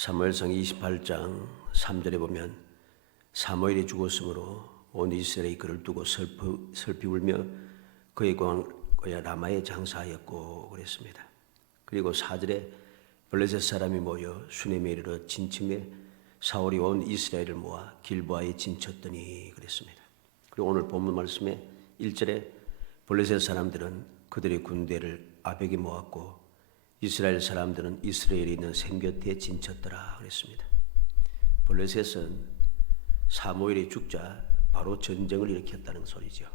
사무엘상 28장 3절에 보면 사무엘이 죽었으므로 온 이스라엘이 그를 두고 슬피 울며 그의 광야 라마에 장사하였고 그랬습니다. 그리고 4절에 블레셋 사람이 모여 수넴에 이르러 진침에 사울이 온 이스라엘을 모아 길보아에 진쳤더니 그랬습니다. 그리고 오늘 본문 말씀에 1절에 블레셋 사람들은 그들의 군대를 아벡에 모았고 이스라엘 사람들은 이스라엘에 있는 샘 곁에 진쳤더라 그랬습니다. 블레셋은 사무엘이 죽자 바로 전쟁을 일으켰다는 소리죠.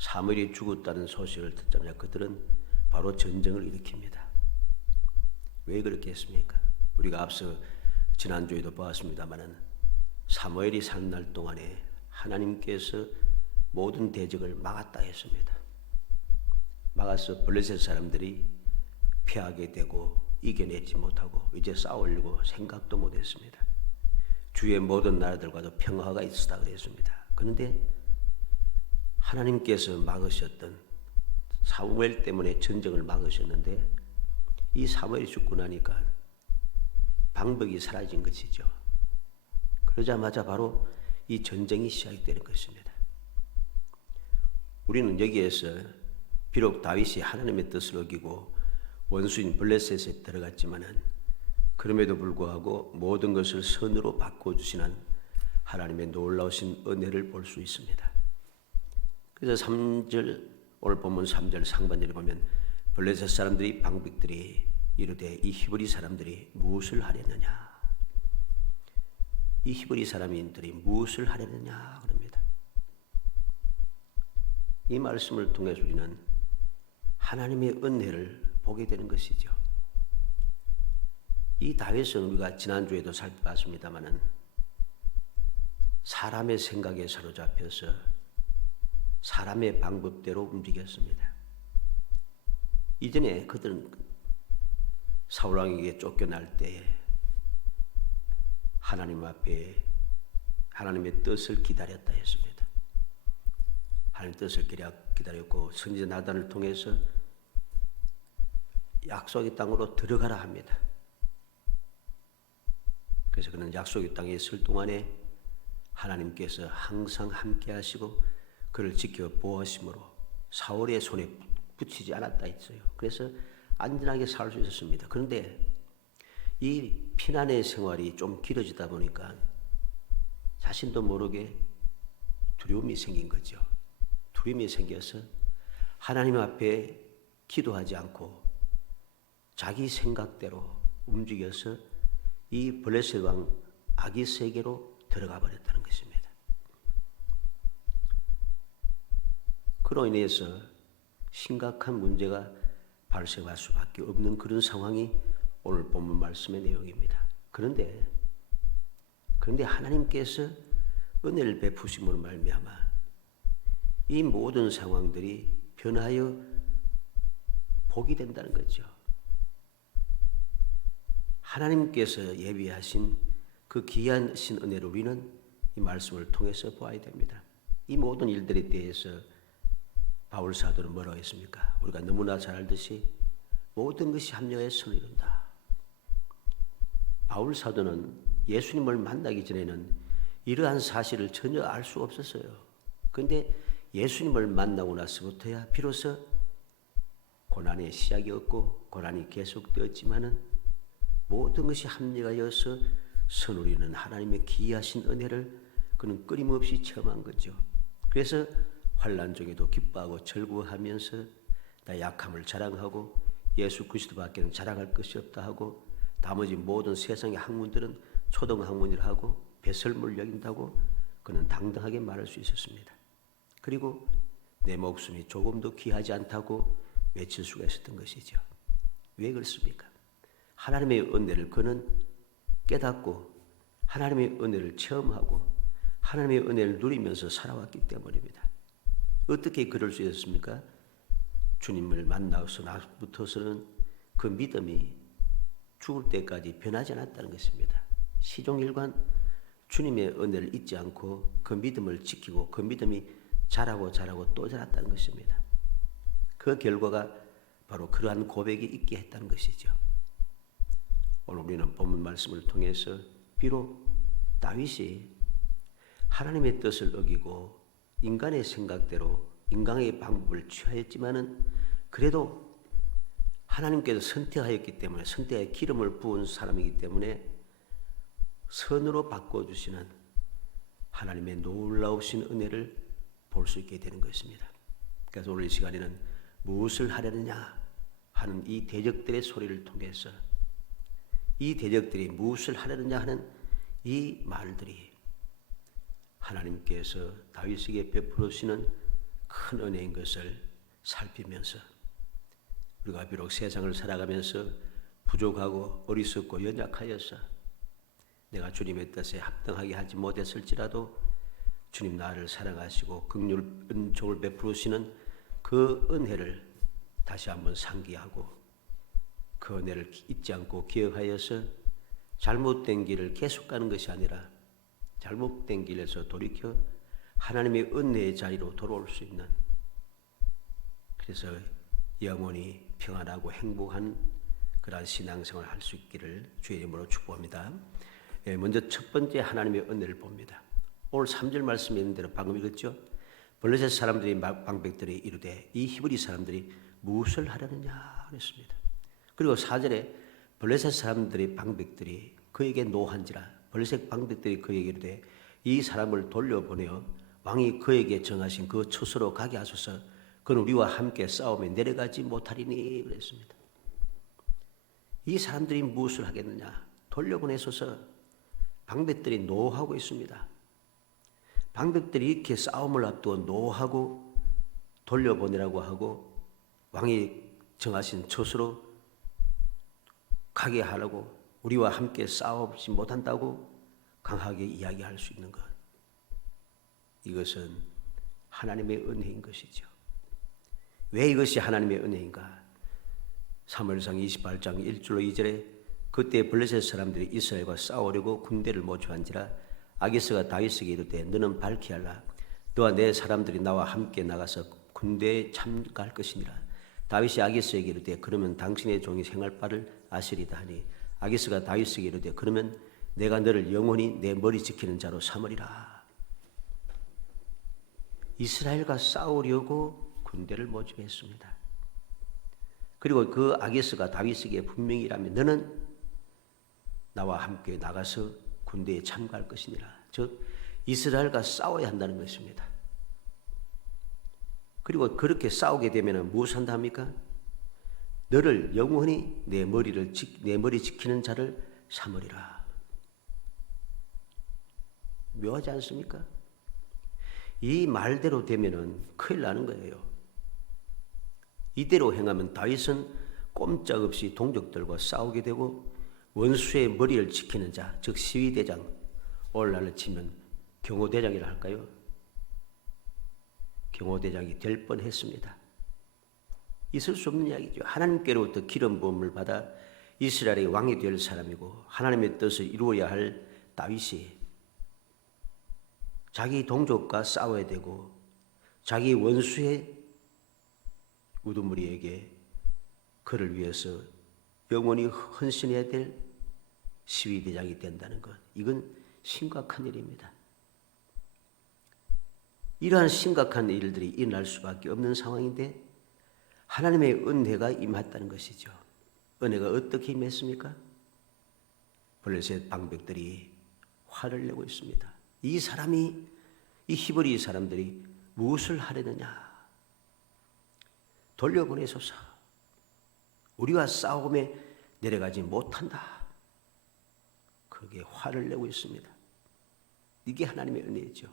사무엘이 죽었다는 소식을 듣자마자 그들은 바로 전쟁을 일으킵니다. 왜 그렇게 했습니까? 우리가 앞서 지난주에도 보았습니다마는 사무엘이 사는 날 동안에 하나님께서 모든 대적을 막았다 했습니다. 막아서 블레셋 사람들이 피하게 되고 이겨내지 못하고 이제 싸우려고 생각도 못했습니다. 주위의 모든 나라들과도 평화가 있었다 그랬습니다. 그런데 하나님께서 막으셨던 사무엘 때문에 전쟁을 막으셨는데 이 사무엘이 죽고 나니까 방법이 사라진 것이죠. 그러자마자 바로 이 전쟁이 시작되는 것입니다. 우리는 여기에서 비록 다윗이 하나님의 뜻을 어기고 원수인 블레셋에 들어갔지만은 그럼에도 불구하고 모든 것을 선으로 바꿔주시는 하나님의 놀라우신 은혜를 볼 수 있습니다. 그래서 3절 오늘 본문 3절 상반절에 보면 블레셋 사람들이 방백들이 이르되 이 히브리 사람들이 무엇을 하려느냐, 이 히브리 사람들이 무엇을 하려느냐 그럽니다. 이 말씀을 통해서 우리는 하나님의 은혜를 보게 되는 것이죠. 이 다윗은 우리가 지난주에도 살펴봤습니다마는 사람의 생각에 사로잡혀서 사람의 방법대로 움직였습니다. 이전에 그들은 사울왕에게 쫓겨날 때에 하나님 앞에 하나님의 뜻을 기다렸다 했습니다. 하나님의 뜻을 기다렸고 선지자 나단을 통해서 약속의 땅으로 들어가라 합니다. 그래서 그는 약속의 땅에 있을 동안에 하나님께서 항상 함께 하시고 그를 지켜 보호하심으로 사울의 손에 붙이지 않았다 했어요. 그래서 안전하게 살 수 있었습니다. 그런데 이 피난의 생활이 좀 길어지다 보니까 자신도 모르게 두려움이 생긴 거죠. 두려움이 생겨서 하나님 앞에 기도하지 않고 자기 생각대로 움직여서 이 블레셋 왕 아기스에게로 들어가 버렸다는 것입니다. 그로 인해서 심각한 문제가 발생할 수밖에 없는 그런 상황이 오늘 본문 말씀의 내용입니다. 그런데 하나님께서 은혜를 베푸심으로 말미암아 이 모든 상황들이 변하여 복이 된다는 거죠. 하나님께서 예비하신 그 귀하신 은혜를 우리는 이 말씀을 통해서 보아야 됩니다. 이 모든 일들에 대해서 바울 사도는 뭐라고 했습니까? 우리가 너무나 잘 알듯이 모든 것이 합력하여 선을 이룬다. 바울 사도는 예수님을 만나기 전에는 이러한 사실을 전혀 알 수 없었어요. 그런데 예수님을 만나고 나서부터야 비로소 고난의 시작이었고 고난이 계속되었지만은 모든 것이 합력하여서 선을 이루는 하나님의 기이하신 은혜를 그는 끊임없이 체험한 거죠. 그래서 환난 중에도 기뻐하고 절구하면서 나 약함을 자랑하고 예수 그리스도밖에는 자랑할 것이 없다 하고 나머지 모든 세상의 학문들은 초등학문이라 하고 배설물 여긴다고 그는 당당하게 말할 수 있었습니다. 그리고 내 목숨이 조금도 귀하지 않다고 외칠 수가 있었던 것이죠. 왜 그렇습니까? 하나님의 은혜를 그는 깨닫고 하나님의 은혜를 체험하고 하나님의 은혜를 누리면서 살아왔기 때문입니다. 어떻게 그럴 수 있었습니까? 주님을 만나서 나부터서는 그 믿음이 죽을 때까지 변하지 않았다는 것입니다. 시종일관 주님의 은혜를 잊지 않고 그 믿음을 지키고 그 믿음이 자라고 또 자랐다는 것입니다. 그 결과가 바로 그러한 고백이 있게 했다는 것이죠. 오늘 우리는 본문 말씀을 통해서 비록 다윗이 하나님의 뜻을 어기고 인간의 생각대로 인간의 방법을 취하였지만은 그래도 하나님께서 선택하였기 때문에 선택의 기름을 부은 사람이기 때문에 선으로 바꿔주시는 하나님의 놀라우신 은혜를 볼 수 있게 되는 것입니다. 그래서 오늘 이 시간에는 무엇을 하려느냐 하는 이 대적들의 소리를 통해서 이 대적들이 무엇을 하려느냐 하는 이 말들이 하나님께서 다윗에게 베풀으시는 큰 은혜인 것을 살피면서 우리가 비록 세상을 살아가면서 부족하고 어리석고 연약하여서 내가 주님의 뜻에 합당하게 하지 못했을지라도 주님 나를 사랑하시고 긍휼 은총을 베풀으시는 그 은혜를 다시 한번 상기하고 그 은혜를 잊지 않고 기억하여서 잘못된 길을 계속 가는 것이 아니라 잘못된 길에서 돌이켜 하나님의 은혜의 자리로 돌아올 수 있는, 그래서 영원히 평안하고 행복한 그러한 신앙생활을 할 수 있기를 주의 이름으로 축복합니다. 먼저 첫 번째 하나님의 은혜를 봅니다. 오늘 3절 말씀에 있는 대로 방금 읽었죠. 블레셋 사람들이 방백들이 이르되 이 히브리 사람들이 무엇을 하려느냐 그랬습니다. 그리고 4절에 블레셋 사람들의 방백들이 그에게 노한지라 블레셋 방백들이 그에게 이르되 이 사람을 돌려보내어 왕이 그에게 정하신 그 처소로 가게 하소서. 그는 우리와 함께 싸움에 내려가지 못하리니 그랬습니다. 이 사람들이 무엇을 하겠느냐? 돌려보내소서. 방백들이 노하고 있습니다. 방백들이 이렇게 싸움을 앞두고 노하고 돌려보내라고 하고 왕이 정하신 처소로 가게 하라고 우리와 함께 싸우지 못한다고 강하게 이야기할 수 있는 것. 이것은 하나님의 은혜인 것이죠. 왜 이것이 하나님의 은혜인가? 사무엘상 28장 1절로 2절에 그때 블레셋 사람들이 이스라엘과 싸우려고 군대를 모집한지라 아기스가 다윗에게 이르되 너는 밝히 하라. 너와 내 사람들이 나와 함께 나가서 군대에 참가할 것이니라. 다윗이 아기스에게 이르되 그러면 당신의 종이 행할 바를 아시리다 하니 아기스가 다윗에게 이르되 그러면 내가 너를 영원히 내 머리 지키는 자로 삼으리라. 이스라엘과 싸우려고 군대를 모집했습니다. 그리고 그 아기스가 다윗에게 분명히 이라면 너는 나와 함께 나가서 군대에 참가할 것이니라. 즉 이스라엘과 싸워야 한다는 것입니다. 그리고 그렇게 싸우게 되면 무엇을 한다 합니까? 너를 영원히 내 머리 지키는 자를 삼으리라. 묘하지 않습니까? 이 말대로 되면은 큰일 나는 거예요. 이대로 행하면 다윗은 꼼짝없이 동족들과 싸우게 되고 원수의 머리를 지키는 자, 즉 시위대장, 오늘날로 치면 경호대장이라 할까요? 경호대장이 될 뻔했습니다. 있을 수 없는 이야기죠. 하나님께로부터 기름 부음을 받아 이스라엘의 왕이 될 사람이고 하나님의 뜻을 이루어야 할 다윗이 자기 동족과 싸워야 되고 자기 원수의 우두머리에게 그를 위해서 영원히 헌신해야 될 시위대장이 된다는 것, 이건 심각한 일입니다. 이러한 심각한 일들이 일어날 수밖에 없는 상황인데 하나님의 은혜가 임했다는 것이죠. 은혜가 어떻게 임했습니까? 블레셋 방백들이 화를 내고 있습니다. 이 히브리 사람들이 무엇을 하려느냐? 돌려보내소서. 우리와 싸움에 내려가지 못한다. 그렇게 화를 내고 있습니다. 이게 하나님의 은혜죠.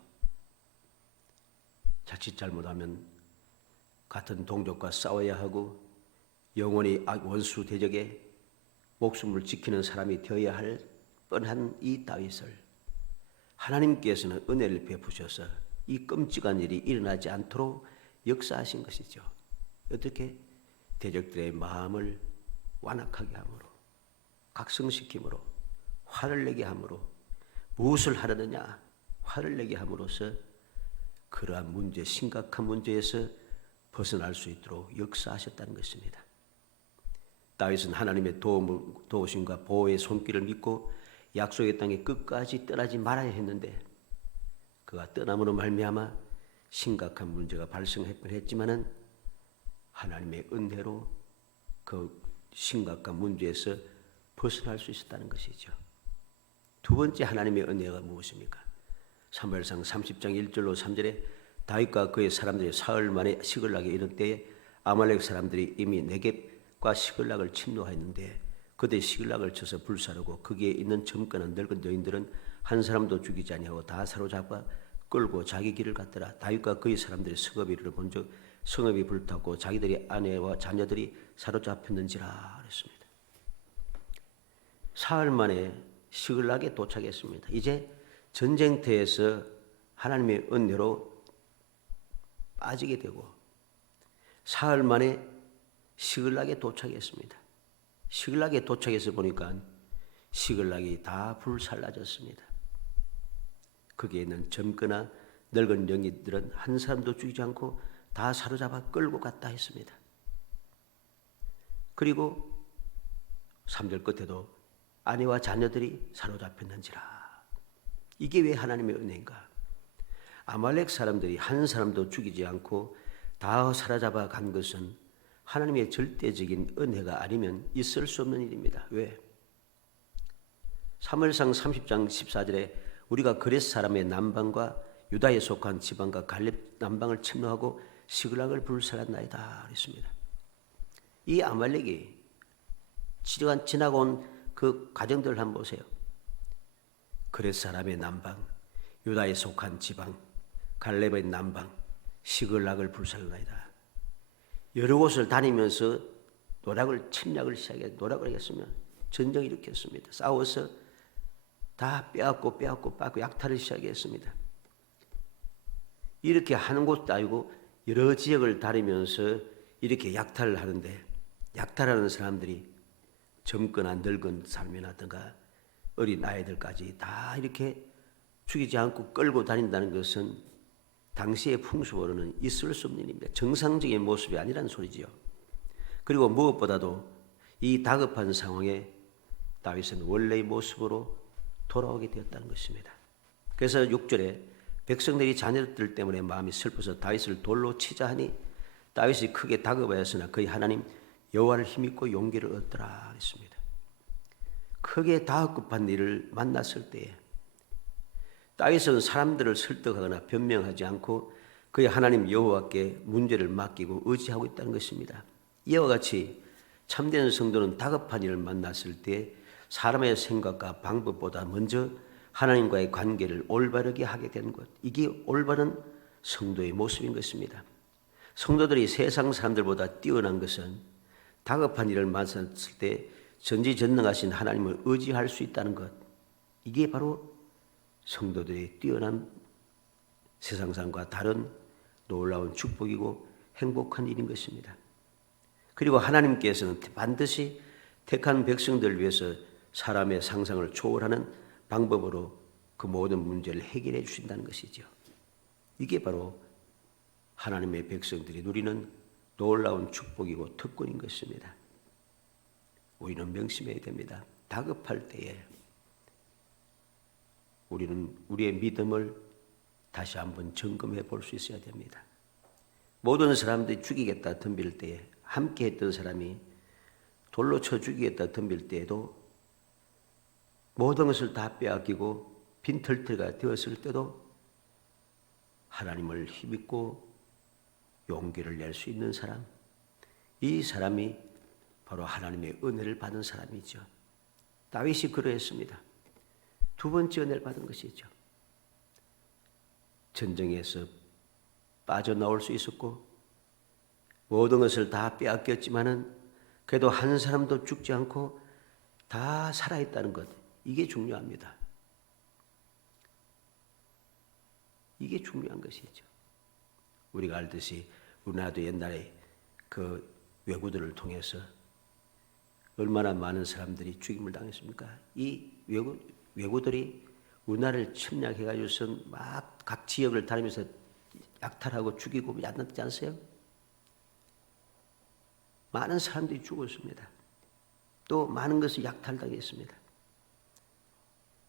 자칫 잘못하면 같은 동족과 싸워야 하고 영원히 원수 대적에 목숨을 지키는 사람이 되어야 할 뻔한 이 다윗을 하나님께서는 은혜를 베푸셔서 이 끔찍한 일이 일어나지 않도록 역사하신 것이죠. 어떻게? 대적들의 마음을 완악하게 함으로, 각성시킴으로, 화를 내게 함으로, 무엇을 하려느냐? 화를 내게 함으로써 그러한 문제, 심각한 문제에서 벗어날 수 있도록 역사하셨다는 것입니다. 다윗은 하나님의 도우심과 보호의 손길을 믿고 약속의 땅에 끝까지 떠나지 말아야 했는데 그가 떠남으로 말미암아 심각한 문제가 발생했지만은 하나님의 은혜로 그 심각한 문제에서 벗어날 수 있었다는 것이죠. 두 번째 하나님의 은혜가 무엇입니까? 사무엘상 30장 1절로 3절에 다윗과 그의 사람들이 사흘 만에 시글락에 이를 때에 아말렉 사람들이 이미 네겝과 시글락을 침노하였는데 그들이 시글락을 쳐서 불사르고 거기에 있는 젊거나 늙은 여인들은 한 사람도 죽이지 아니하고 다 사로잡아 끌고 자기 길을 갔더라. 다윗과 그의 사람들이 성읍에 이르러 본즉 성읍이 불탔고 자기들의 아내와 자녀들이 사로잡혔는지라 그랬습니다. 사흘 만에 시글락에 도착했습니다. 이제 전쟁터에서 하나님의 은혜로 빠지게 되고 사흘 만에 시글락에 도착했습니다. 시글락에 도착해서 보니까 시글락이 다 불살라졌습니다. 거기에 있는 젊거나 늙은 영이들은 한 사람도 죽이지 않고 다 사로잡아 끌고 갔다 했습니다. 그리고 3절 끝에도 아내와 자녀들이 사로잡혔는지라. 이게 왜 하나님의 은혜인가? 아말렉 사람들이 한 사람도 죽이지 않고 다 사로잡아 간 것은 하나님의 절대적인 은혜가 아니면 있을 수 없는 일입니다. 왜? 사무엘상 30장 14절에 우리가 그렛 사람의 남방과 유다에 속한 지방과 갈렙 남방을 침노하고 시글락을 불살랐나이다 그랬습니다. 이 아말렉이 지나고 온 그 가정들 한번 보세요. 그렛 사람의 남방, 유다에 속한 지방, 갈렙의 남방, 시글락을 불살랐나이다. 여러 곳을 다니면서 노략을 침략을 시작해 노략을 하겠으면 전쟁을 일으켰습니다. 싸워서 다 빼앗고 빠고 약탈을 시작했습니다. 이렇게 하는 곳도 아니고 여러 지역을 다니면서 이렇게 약탈을 하는데 약탈하는 사람들이 젊거나 늙은 사람이라든가 어린 아이들까지 다 이렇게 죽이지 않고 끌고 다닌다는 것은 당시의 풍습으로는 있을 수 없는 일입니다. 정상적인 모습이 아니라는 소리지요. 그리고 무엇보다도 이 다급한 상황에 다윗은 원래의 모습으로 돌아오게 되었다는 것입니다. 그래서 6절에 백성들이 자녀들 때문에 마음이 슬퍼서 다윗을 돌로 치자 하니 다윗이 크게 다급하였으나 그의 하나님 여호와를 힘입고 용기를 얻더라 했습니다. 크게 다급한 일을 만났을 때에 다윗은 사람들을 설득하거나 변명하지 않고 그의 하나님 여호와께 문제를 맡기고 의지하고 있다는 것입니다. 이와 같이 참된 성도는 다급한 일을 만났을 때 사람의 생각과 방법보다 먼저 하나님과의 관계를 올바르게 하게 되는 것, 이게 올바른 성도의 모습인 것입니다. 성도들이 세상 사람들보다 뛰어난 것은 다급한 일을 만났을 때 전지전능하신 하나님을 의지할 수 있다는 것, 이게 바로 성도들의 뛰어난 세상상과 다른 놀라운 축복이고 행복한 일인 것입니다. 그리고 하나님께서는 반드시 택한 백성들을 위해서 사람의 상상을 초월하는 방법으로 그 모든 문제를 해결해 주신다는 것이죠. 이게 바로 하나님의 백성들이 누리는 놀라운 축복이고 특권인 것입니다. 우리는 명심해야 됩니다. 다급할 때에 우리는 우리의 믿음을 다시 한번 점검해 볼 수 있어야 됩니다. 모든 사람들이 죽이겠다 덤빌 때에 함께 했던 사람이 돌로 쳐 죽이겠다 덤빌 때에도 모든 것을 다 빼앗기고 빈털터리가 되었을 때도 하나님을 힘입고 용기를 낼 수 있는 사람, 이 사람이 바로 하나님의 은혜를 받은 사람이죠. 다윗이 그러했습니다. 두 번째 은혜를 받은 것이죠. 전쟁에서 빠져나올 수 있었고 모든 것을 다 빼앗겼지만은 그래도 한 사람도 죽지 않고 다 살아있다는 것, 이게 중요합니다. 이게 중요한 것이죠. 우리가 알듯이 우리나라도 옛날에 그 왜구들을 통해서 얼마나 많은 사람들이 죽임을 당했습니까? 이 왜구들이 우리나라를 침략해가지고서 막 각 지역을 다니면서 약탈하고 죽이고 야단지 않으세요? 많은 사람들이 죽었습니다. 또 많은 것을 약탈당했습니다.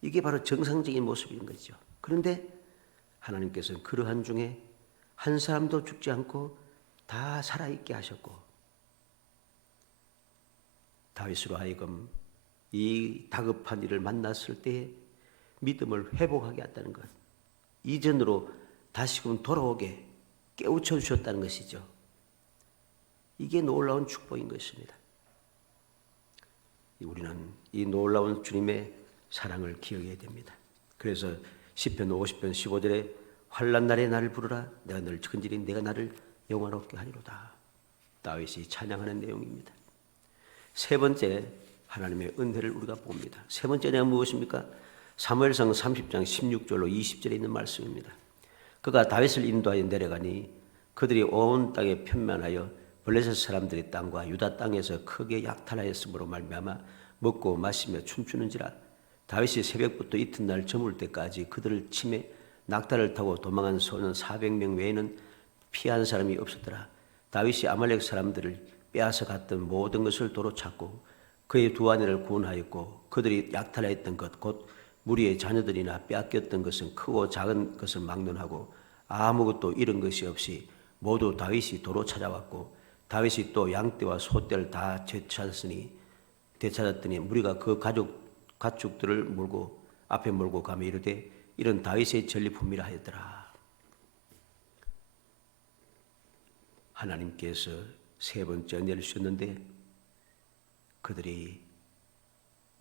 이게 바로 정상적인 모습인 거죠. 그런데 하나님께서는 그러한 중에 한 사람도 죽지 않고 다 살아있게 하셨고, 다윗으로 하여금 이 다급한 일을 만났을 때 믿음을 회복하게 했다는 것, 이전으로 다시금 돌아오게 깨우쳐 주셨다는 것이죠. 이게 놀라운 축복인 것입니다. 우리는 이 놀라운 주님의 사랑을 기억해야 됩니다. 그래서 시편 50편 15절에 환난 날에 나를 부르라 내가 늘 근질이 내가 나를 영화롭게 하리로다. 다윗이 찬양하는 내용입니다. 세 번째, 하나님의 은혜를 우리가 봅니다. 세 번째는 무엇입니까? 사무엘상 30장 16절로 20절에 있는 말씀입니다. 그가 다윗을 인도하여 내려가니 그들이 온 땅에 편만하여 블레셋 사람들의 땅과 유다 땅에서 크게 약탈하였으므로 말미암아 먹고 마시며 춤추는지라. 다윗이 새벽부터 이튿날 저물 때까지 그들을 치매 낙타를 타고 도망한 소는 400명 외에는 피한 사람이 없었더라. 다윗이 아말렉 사람들을 빼앗아 갔던 모든 것을 도로 찾고 그의 두 아내를 구원하였고 그들이 약탈하였던 것 곧 무리의 자녀들이나 빼앗겼던 것은 크고 작은 것을 막론하고 아무것도 잃은 것이 없이 모두 다윗이 도로 찾아왔고 다윗이 또 양떼와 소떼를 다 되찾았더니 무리가 그 가축들을 앞에 몰고 가며 이르되 이런 다윗의 전리품이라 하였더라. 하나님께서 세 번째 은혜를 주셨는데 그들이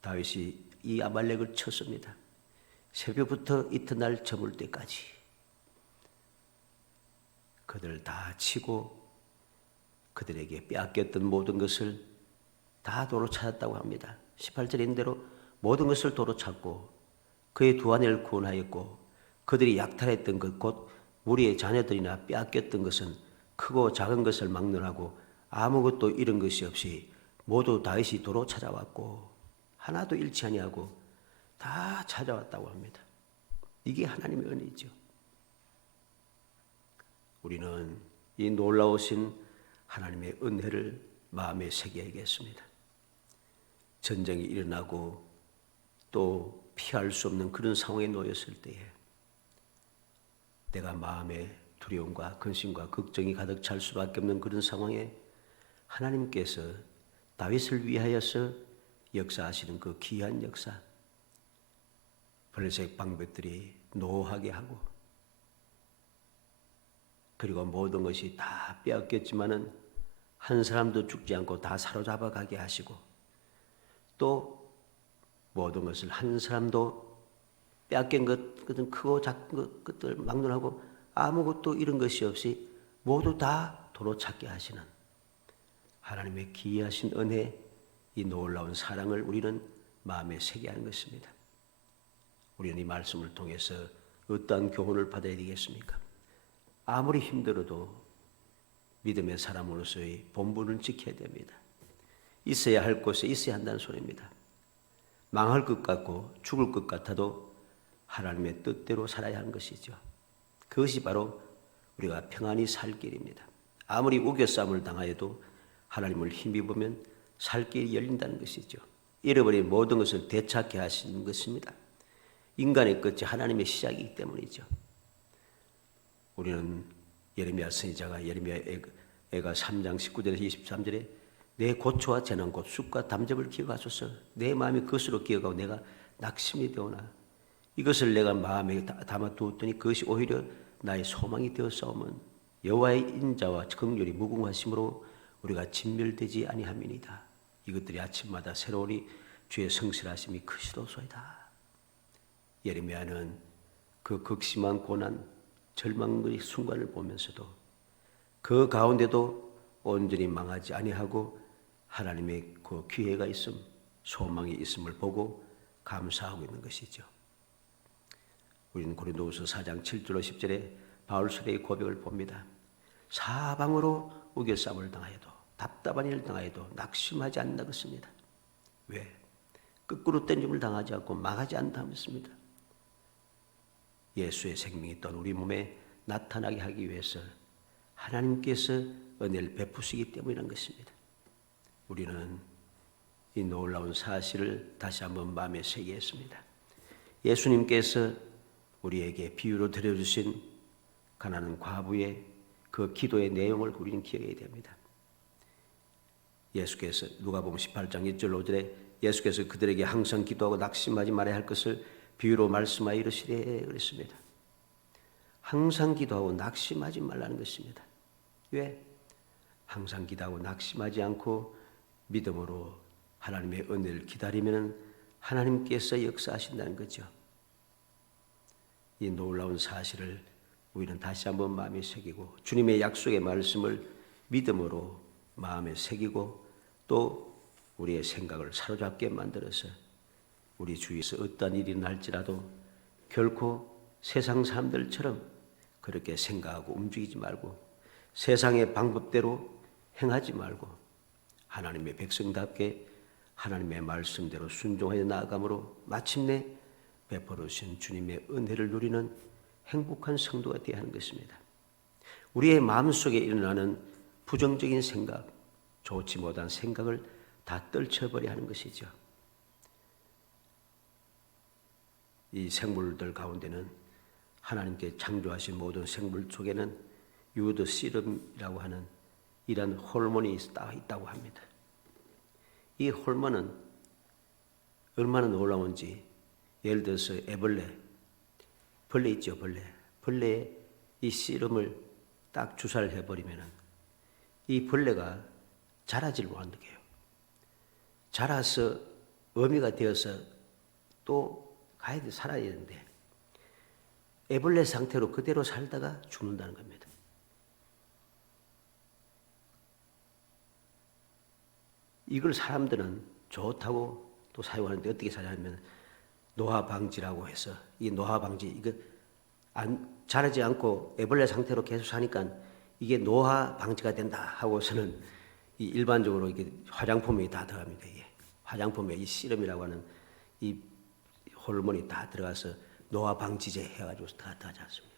다윗이 이 아말렉을 쳤습니다. 새벽부터 이튿날 저물 때까지 그들을 다 치고 그들에게 빼앗겼던 모든 것을 다 도로 찾았다고 합니다. 18절인 대로 모든 것을 도로 찾고 그의 두 아내를 구원하였고 그들이 약탈했던 것 곧 무리의 자녀들이나 빼앗겼던 것은 크고 작은 것을 막론하고 아무것도 잃은 것이 없이 모두 다윗이 도로 찾아왔고 하나도 잃지 아니하고 다 찾아왔다고 합니다. 이게 하나님의 은혜죠. 우리는 이 놀라우신 하나님의 은혜를 마음에 새겨야겠습니다. 전쟁이 일어나고 또 피할 수 없는 그런 상황에 놓였을 때에 내가 마음에 두려움과 근심과 걱정이 가득 찰 수밖에 없는 그런 상황에 하나님께서 다윗을 위하여서 역사하시는 그 귀한 역사, 블레셋 방백들이 노하게 하고 그리고 모든 것이 다 빼앗겼지만은 한 사람도 죽지 않고 다 사로잡아 가게 하시고 또 모든 것을 한 사람도 빼앗긴 것은 크고 작은 것들 막론하고 아무것도 잃은 것이 없이 모두 다 도로 찾게 하시는 하나님의 기이하신 은혜, 이 놀라운 사랑을 우리는 마음에 새게 하는 것입니다. 우리는 이 말씀을 통해서 어떠한 교훈을 받아야 되겠습니까? 아무리 힘들어도 믿음의 사람으로서의 본분을 지켜야 됩니다. 있어야 할 곳에 있어야 한다는 소리입니다. 망할 것 같고 죽을 것 같아도 하나님의 뜻대로 살아야 하는 것이죠. 그것이 바로 우리가 평안히 살 길입니다. 아무리 우겨싸움을 당하여도 하나님을 힘입으면 살 길이 열린다는 것이죠. 잃어버린 모든 것을 되찾게 하시는 것입니다. 인간의 끝이 하나님의 시작이기 때문이죠. 우리는 예레미야 선지자가 예레미야 애가 3장 19절에서 23절에 내 고초와 재난 곧 쑥과 담즙을 기억하소서. 내 마음이 그것으로 기억하고 내가 낙심이 되오나 이것을 내가 마음에 담아두었더니 그것이 오히려 나의 소망이 되었사오면 여호와의 인자와 긍휼이 무궁하심으로 우리가 진멸되지 아니함이니이다. 이것들이 아침마다 새로우니 주의 성실하심이 크시도소이다. 예레미야는 그 극심한 고난, 절망의 순간을 보면서도 그 가운데도 온전히 망하지 아니하고 하나님의 그 기회가 있음, 소망이 있음을 보고 감사하고 있는 것이죠. 우리는 고린도후서 4장 7절로 10절에 바울서의 고백을 봅니다. 사방으로 우겨싸움을 당하여도 답답한 일을 당하여도 낙심하지 않는다고 했습니다. 왜? 거꾸로 땡김을 당하지 않고 망하지 않는다고 했습니다. 예수의 생명이 또한 우리 몸에 나타나게 하기 위해서 하나님께서 은혜를 베푸시기 때문이라는 것입니다. 우리는 이 놀라운 사실을 다시 한번 마음에 새게 했습니다. 예수님께서 우리에게 비유로 들려주신 가난한 과부의 그 기도의 내용을 우리는 기억해야 됩니다. 예수께서 누가복음 18장 1절 5절에 예수께서 그들에게 항상 기도하고 낙심하지 말아야 할 것을 비유로 말씀하여 이르시되 그랬습니다. 항상 기도하고 낙심하지 말라는 것입니다. 왜? 항상 기도하고 낙심하지 않고 믿음으로 하나님의 은혜를 기다리면 하나님께서 역사하신다는 거죠. 이 놀라운 사실을 우리는 다시 한번 마음에 새기고 주님의 약속의 말씀을 믿음으로 마음에 새기고 또 우리의 생각을 사로잡게 만들어서 우리 주위에서 어떠한 일이 날지라도 결코 세상 사람들처럼 그렇게 생각하고 움직이지 말고 세상의 방법대로 행하지 말고 하나님의 백성답게 하나님의 말씀대로 순종하여 나아감으로 마침내 베풀어 주신 주님의 은혜를 누리는 행복한 성도가 되어야 하는 것입니다. 우리의 마음속에 일어나는 부정적인 생각, 좋지 못한 생각을 다 떨쳐버려야 하는 것이죠. 이 생물들 가운데는 하나님께 창조하신 모든 생물 속에는 유드 시름이라고 하는 이런 호르몬이 있다고 합니다. 이 호르몬은 얼마나 놀라운지 예를 들어서 벌레 있죠, 벌레의 이 씨름을 딱 주사를 해버리면 이 벌레가 자라질 못한다고 해요. 자라서 어미가 되어서 또 살아야 되는데 애벌레 상태로 그대로 살다가 죽는다는 겁니다. 이걸 사람들은 좋다고 또 사용하는데 어떻게 사용하냐면 노화 방지라고 해서 이 노화 방지 이거 자라지 않고 애벌레 상태로 계속 사니까 이게 노화 방지가 된다 하고서는 이 일반적으로 이게 화장품이 다 들어갑니다. 이게 화장품에 이 시럼이라고 하는 이 호르몬이 다 들어가서 노화 방지제 해가지고 다 하지 않습니다.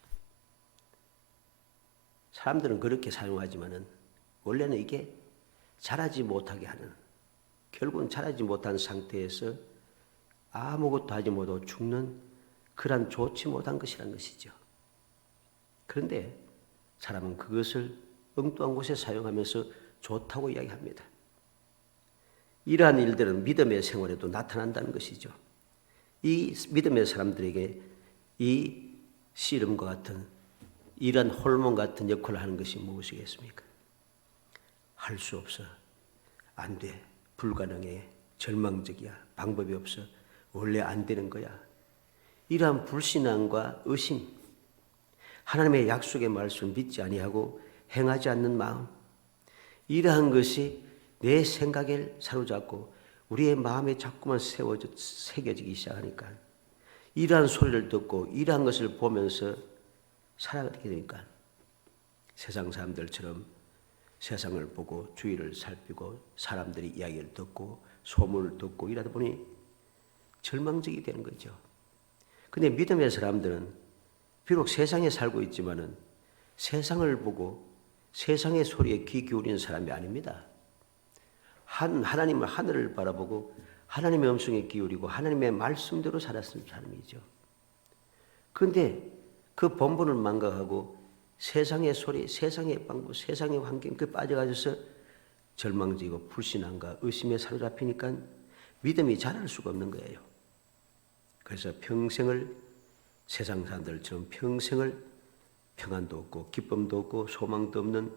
사람들은 그렇게 사용하지만은 원래는 이게 자라지 못하게 하는 결국은 자라지 못한 상태에서 아무것도 하지 못하고 죽는 그런 좋지 못한 것이란 것이죠. 그런데 사람은 그것을 엉뚱한 곳에 사용하면서 좋다고 이야기합니다. 이러한 일들은 믿음의 생활에도 나타난다는 것이죠. 이 믿음의 사람들에게 이 씨름과 같은 이런 호르몬 같은 역할을 하는 것이 무엇이겠습니까? 할 수 없어, 안 돼, 불가능해, 절망적이야, 방법이 없어, 원래 안 되는 거야. 이러한 불신앙과 의심, 하나님의 약속의 말씀을 믿지 아니하고 행하지 않는 마음, 이러한 것이 내 생각을 사로잡고 우리의 마음에 자꾸만 새겨지기 시작하니까 이러한 소리를 듣고 이러한 것을 보면서 살아가게 되니까 세상 사람들처럼 세상을 보고 주위를 살피고 사람들이 이야기를 듣고 소문을 듣고 이러다 보니 절망적이 되는 거죠. 근데 믿음의 사람들은 비록 세상에 살고 있지만은 세상을 보고 세상의 소리에 귀 기울이는 사람이 아닙니다. 하나님을 하늘을 바라보고 하나님의 음성에 기울이고 하나님의 말씀대로 살았던 사람이죠. 그런데 그 본분을 망각하고 세상의 소리, 세상의 방법, 세상의 환경 그 빠져가셔서 절망적이고 불신앙과 의심에 사로잡히니까 믿음이 자랄 수가 없는 거예요. 그래서 평생을 세상 사람들처럼 평생을 평안도 없고 기쁨도 없고 소망도 없는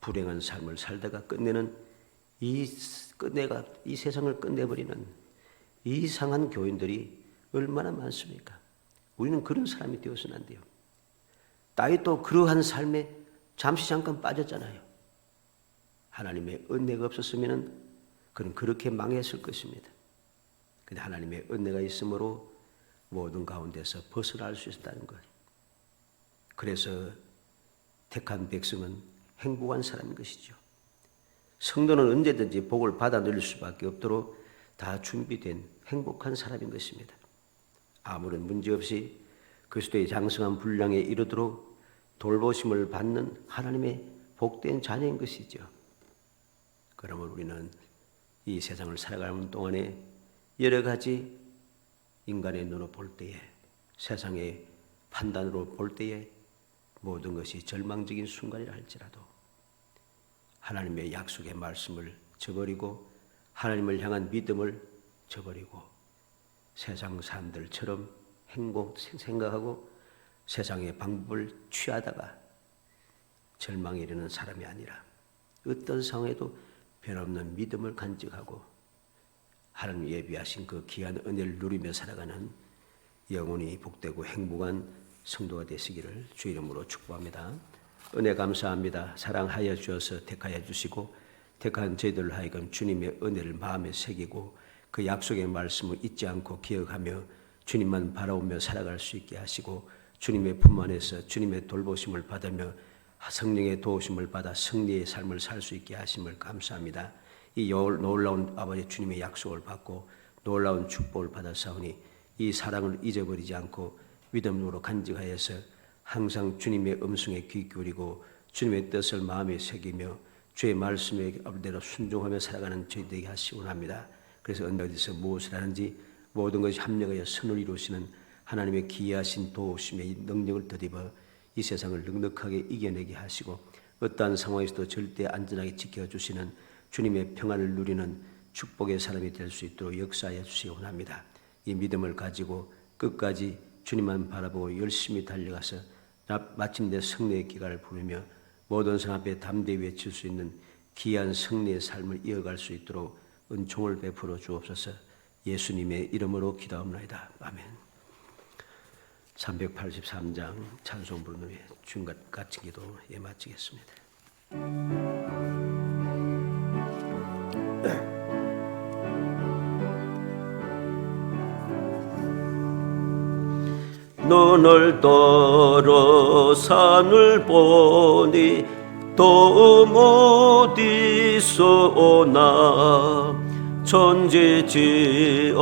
불행한 삶을 살다가 끝내는 이 세상을 끝내버리는 이상한 교인들이 얼마나 많습니까? 우리는 그런 사람이 되어서는 안 돼요. 다윗도 그러한 삶에 잠깐 빠졌잖아요. 하나님의 은혜가 없었으면 그는 그렇게 망했을 것입니다. 그런데 하나님의 은혜가 있으므로 모든 가운데서 벗어날 수 있었다는 것. 그래서 택한 백성은 행복한 사람인 것이죠. 성도는 언제든지 복을 받아 누릴 수밖에 없도록 다 준비된 행복한 사람인 것입니다. 아무런 문제없이 그리스도의 장성한 분량에 이르도록 돌보심을 받는 하나님의 복된 자녀인 것이죠. 그러면 우리는 이 세상을 살아가는 동안에 여러 가지 인간의 눈으로 볼 때에, 세상의 판단으로 볼 때에 모든 것이 절망적인 순간이라 할지라도 하나님의 약속의 말씀을 저버리고 하나님을 향한 믿음을 저버리고 세상 사람들처럼 생각하고 세상의 방법을 취하다가 절망에 이르는 사람이 아니라 어떤 상황에도 변함없는 믿음을 간직하고 하나님 예비하신 그 귀한 은혜를 누리며 살아가는 영원히 복되고 행복한 성도가 되시기를 주 이름으로 축복합니다. 은혜 감사합니다. 사랑하여 주셔서 택하여 주시고 택한 저희들로 하여금 주님의 은혜를 마음에 새기고 그 약속의 말씀을 잊지 않고 기억하며 주님만 바라보며 살아갈 수 있게 하시고 주님의 품 안에서 주님의 돌보심을 받으며 성령의 도우심을 받아 승리의 삶을 살 수 있게 하심을 감사합니다. 이 놀라운 아버지 주님의 약속을 받고 놀라운 축복을 받았사오니 이 사랑을 잊어버리지 않고 믿음으로 간직하여서 항상 주님의 음성에 귀 기울이고 주님의 뜻을 마음에 새기며 주의 말씀에 대로 순종하며 살아가는 저희들에게 하시기 원합니다. 그래서 어디서 무엇을 하는지 모든 것이 합력하여 선을 이루시는 하나님의 기이하신 도우심의 능력을 덧입어 이 세상을 넉넉하게 이겨내게 하시고 어떠한 상황에서도 절대 안전하게 지켜주시는 주님의 평안을 누리는 축복의 사람이 될 수 있도록 역사하여 주시기 원합니다. 이 믿음을 가지고 끝까지 주님만 바라보고 열심히 달려가서 마침내 승리의 기가를 부르며 모든 사람 앞에 담대히 외칠 수 있는 귀한 승리의 삶을 이어갈 수 있도록 은총을 베풀어 주옵소서. 예수님의 이름으로 기도합니다. 아멘. 383장 찬송 부르는 후에 주님과 같이 기도 마치겠습니다. 눈을 떨어 산을 보니 도움 어디서 오나 천지지어